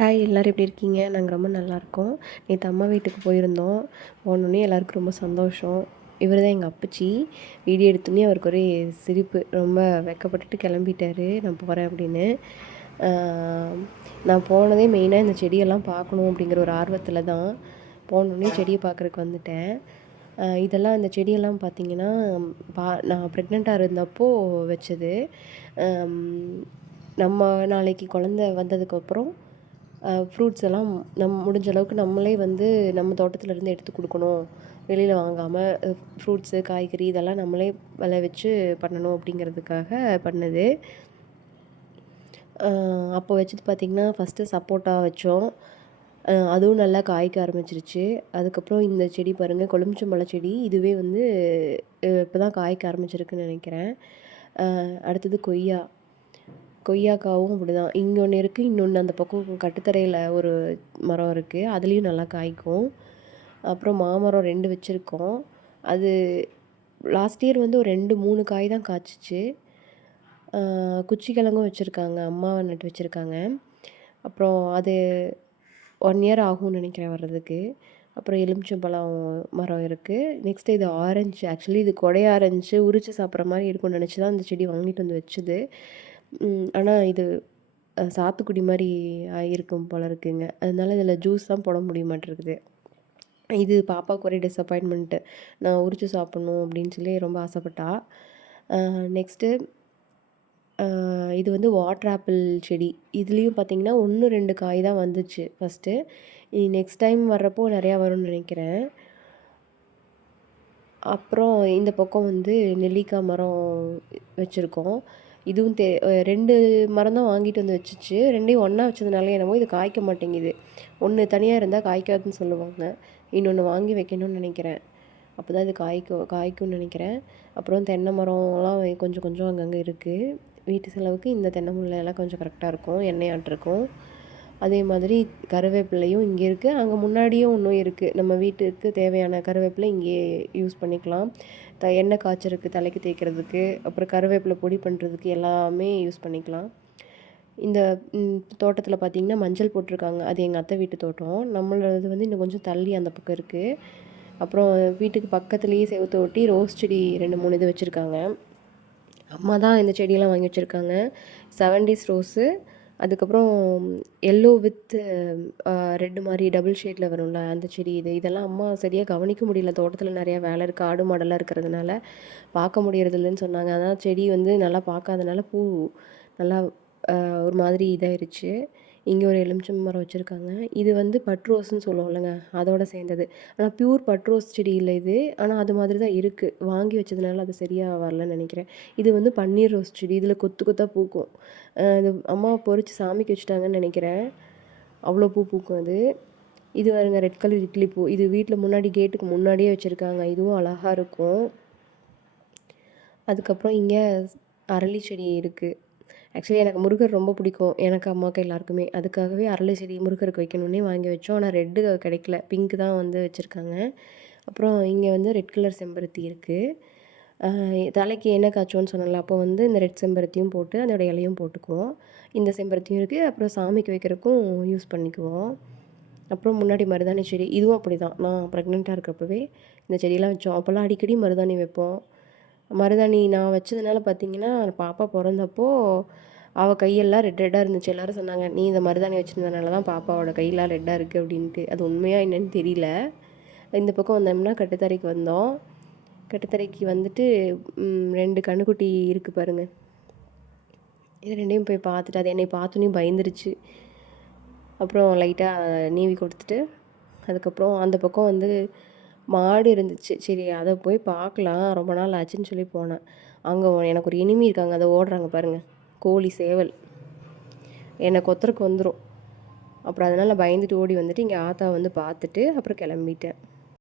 Hi எல்லோரும் எப்படி இருக்கீங்க? நாங்கள் ரொம்ப நல்லாயிருக்கோம் நேற்று அம்மா வீட்டுக்கு போயிருந்தோம். போனோடனே எல்லாருக்கும் ரொம்ப சந்தோஷம். இவர் தான் எங்கள் அப்பச்சி. வீடியோ எடுத்தோடனே அவருக்கு ஒரே சிரிப்பு ரொம்ப வெக்கப்பட்டுட்டு கிளம்பிட்டாரு. நான் போகிறேன் அப்படின்னு. நான் போனதே மெயினாக இந்த செடியெல்லாம் பார்க்கணும் அப்படிங்கிற ஒரு ஆர்வத்தில் தான் போனோடனே செடியை பார்க்குறக்கு வந்துட்டேன். இதெல்லாம் இந்த செடியெல்லாம் பார்த்திங்கன்னா பா நான் ப்ரெக்னெண்ட்டாக இருந்தப்போ வச்சது. நம்ம நாளைக்கு குழந்த வந்ததுக்கப்புறம் ஃப்ரூட்ஸ் எல்லாம் நம் முடிஞ்ச அளவுக்கு நம்மளே வந்து நம்ம தோட்டத்துலேருந்து எடுத்து கொடுக்கணும். வெளியில் வாங்காமல் ஃப்ரூட்ஸு காய்கறி இதெல்லாம் நம்மளே விளைவிச்சு பண்ணணும் அப்படிங்கிறதுக்காக பண்ணது. அப்போ வச்சது பார்த்திங்கன்னா ஃபஸ்ட்டு சப்போட்டா வச்சோம். அதுவும் நல்லா காய்க்க ஆரம்பிச்சிருச்சு. அதுக்கப்புறம் இந்த செடி பாருங்கள் கொழுமிச்சம்பழ செடி இதுவே வந்து இப்போ தான் காய்க்க ஆரம்பிச்சிருக்குன்னு நினைக்கிறேன். அடுத்தது கொய்யா. கொய்யாக்காவும் அப்படி தான் இங்கே ஒன்று இருக்குது இன்னொன்று அந்த பக்கம் கட்டுத்தரையில் ஒரு மரம் இருக்குது அதுலேயும் நல்லா காய்க்கும். அப்புறம் மாமரம் ரெண்டு வச்சுருக்கோம். அது லாஸ்ட் இயர் வந்து ஒரு ரெண்டு மூணு காய் தான் காய்ச்சிச்சு. குச்சி கிழங்கும் வச்சுருக்காங்க அம்மா நட்டு வச்சுருக்காங்க. அப்புறம் அது ஒன் இயர் ஆகும்னு நினைக்கிறேன் வர்றதுக்கு. அப்புறம் எலுமிச்சம்பழம் மரம் இருக்குது நெக்ஸ்ட்டு இது ஆரஞ்சு ஆக்சுவலி இது கொடை ஆரஞ்சு உரித்து சாப்பிட்ற மாதிரி இருக்கும்னு நினச்சி தான் அந்த செடி வாங்கிட்டு வந்து வச்சுது. ஆனால் இது சாத்துக்குடி மாதிரி ஆகியிருக்கும் போல இருக்குங்க. அதனால இதில் ஜூஸ் தான் போட முடிய மாட்டேருக்குது. இது பாப்பாவுக்கு ஒரே டிசப்பாயின்மெண்ட்டு நான் உரித்து சாப்பிட்ணும் அப்படின்னு சொல்லி ரொம்ப ஆசைப்பட்டா. நெக்ஸ்ட்டு இது வந்து வாட்டர் ஆப்பிள் செடி. இதுலேயும் பார்த்திங்கன்னா ஒன்று ரெண்டு காய் தான் வந்துச்சு ஃபஸ்ட்டு நெக்ஸ்ட் டைம் வர்றப்போ நிறையா வரும்னு நினைக்கிறேன். அப்புறம் இந்த பக்கம் வந்து நெல்லிக்காய் மரம் வச்சுருக்கோம். இதுவும் தெ ரெண்டு மரம் தான் வாங்கிட்டு வந்து வச்சுச்சு. ரெண்டையும் ஒன்றா வச்சதுனால என்னமோ இது காய்க்க மாட்டேங்குது. ஒன்று தனியாக இருந்தால் காய்க்காதுன்னு சொல்லுவாங்க. இன்னொன்று வாங்கி வைக்கணும்னு நினைக்கிறேன். அப்போ தான் இது காய்க்கும் காய்க்கும்னு நினைக்கிறேன். அப்புறம் தென்னை மரம்லாம் கொஞ்சம் கொஞ்சம் அங்கங்கே இருக்குது வீட்டு செலவுக்கு இந்த தென்னை முல்லையெல்லாம் கொஞ்சம் கரெக்டாக இருக்கும். எண்ணெயாட்டிருக்கும் அதே மாதிரி கருவேப்பிலையும் இங்கே இருக்குது அங்கே முன்னாடியும் இன்னும் இருக்குது நம்ம வீட்டுக்கு தேவையான கருவேப்பிலை இங்கேயே யூஸ் பண்ணிக்கலாம். த எண்ணெய் காய்ச்சறதுக்கு தலைக்கு தேய்க்கிறதுக்கு அப்புறம் கருவேப்பிலை பொடி பண்ணுறதுக்கு எல்லாமே யூஸ் பண்ணிக்கலாம். இந்த தோட்டத்தில் பார்த்திங்கன்னா மஞ்சள் போட்டிருக்காங்க. அது எங்கள் அத்தை வீட்டு தோட்டம். நம்மளது வந்து இன்னும் கொஞ்சம் தள்ளி அந்த பக்கம் இருக்குது அப்புறம் வீட்டுக்கு பக்கத்துலேயே செவத்தை ஒட்டி ரோஸ் செடி ரெண்டு மூணு இது வச்சுருக்காங்க. அம்மா தான் இந்த செடியெல்லாம் வாங்கி வச்சுருக்காங்க. செவன் டேஸ் ரோஸு அதுக்கப்புறம் எல்லோ வித்து ரெட்டு மாதிரி டபுள் ஷேடில் வரும்ல அந்த செடி இது இதெல்லாம் அம்மா சரியாக கவனிக்க முடியல. தோட்டத்தில் நிறையா வேலை இருக்குது ஆடு மாடெல்லாம் இருக்கிறதுனால பார்க்க முடியறதில்லன்னு சொன்னாங்க. அதனால் செடி வந்து நல்லா பார்க்காதனால பூ நல்லா ஒரு மாதிரி இதாயிருச்சு. இங்கே ஒரு எலுமிச்சம் மரம் வச்சுருக்காங்க. இது வந்து பட் ரோஸ்ன்னு சொல்லுவோம்லங்க அதோட சேர்ந்தது. ஆனால் ப்யூர் பட் ரோஸ் செடி இல்லை இது. ஆனால் அது மாதிரி தான் இருக்குது வாங்கி வச்சதுனால அது சரியாக வரலன்னு நினைக்கிறேன். இது வந்து பன்னீர் ரோஸ் செடி. இதில் கொத்து கொத்தாக பூக்கும். இது அம்மா பொறிச்சு சாமிக்கு வச்சுட்டாங்கன்னு நினைக்கிறேன். அவ்வளோ பூ பூக்கும் அது. இது வருங்க ரெட் கலர் இட்லி பூ. இது வீட்டில் முன்னாடி கேட்டுக்கு முன்னாடியே வச்சுருக்காங்க. இதுவும் அழகாக இருக்கும். அதுக்கப்புறம் இங்கே அரளி செடி இருக்குது ஆக்சுவலி எனக்கு முருகர் ரொம்ப பிடிக்கும். எனக்கு அம்மாவுக்கு எல்லாருக்குமே. அதுக்காகவே அரளி செடி முருகருக்கு வைக்கணுன்னே வாங்கி வச்சோம். ஆனால் ரெட்டு கிடைக்கல. பிங்க் தான் வந்து வச்சுருக்காங்க. அப்புறம் இங்கே வந்து ரெட் கலர் செம்பருத்தி இருக்குது தலைக்கு என்ன காய்ச்சோன்னு சொன்னல அப்போ வந்து இந்த ரெட் செம்பருத்தியும் போட்டு அதோட இலையும் போட்டுக்குவோம். இந்த செம்பருத்தியும் இருக்குது அப்புறம் சாமிக்கு வைக்கிறதுக்கும் யூஸ் பண்ணிக்குவோம். அப்புறம் முன்னாடி மருதாணி செடி. இதுவும் அப்படி தான் நான் ப்ரெக்னெண்ட்டாக இருக்கிறப்பவே இந்த செடியெலாம் வச்சோம். அப்போல்லாம் அடிக்கடி மருதாணி வைப்போம். மருதாணி நான் வச்சதுனால பார்த்தீங்கன்னா பாப்பா பிறந்தப்போ அவள் கையெல்லாம் ரெட் ரெட்டாக இருந்துச்சு. எல்லோரும் சொன்னாங்க நீ இந்த மருதாணி வச்சுருந்தனால தான் பாப்பாவோட கையெல்லாம் ரெட்டாக இருக்குது அப்படின்ட்டு. அது உண்மையாக என்னென்னு தெரியல. இந்த பக்கம் வந்தோம்னா கட்டுத்தரைக்கு வந்தோம். கட்டுத்தரைக்கு வந்துட்டு ரெண்டு கண்ணுக்குட்டி இருக்குது பாருங்கள் இது ரெண்டையும் போய் பார்த்துட்டு அது என்னை பார்த்தோன்னே பயந்துருச்சு. அப்புறம் லைட்டாக நீவி கொடுத்துட்டு அதுக்கப்புறம் அந்த பக்கம் வந்து மாடு இருந்துச்சு. சரி அதை போய் பார்க்கலாம் ரொம்ப நாள் ஆச்சுன்னு சொல்லி போனேன். அங்கே எனக்கு ஒரு இனிமி இருக்காங்க. அதை ஓடுறாங்க பாருங்கள் கோழி சேவல். என்னை கொத்தருக்கு வந்துடும் அப்புறம் அதனால் பயந்துட்டு ஓடி வந்துட்டு இங்கே ஆத்தா வந்து பார்த்துட்டு அப்புறம் கிளம்பிட்டேன்.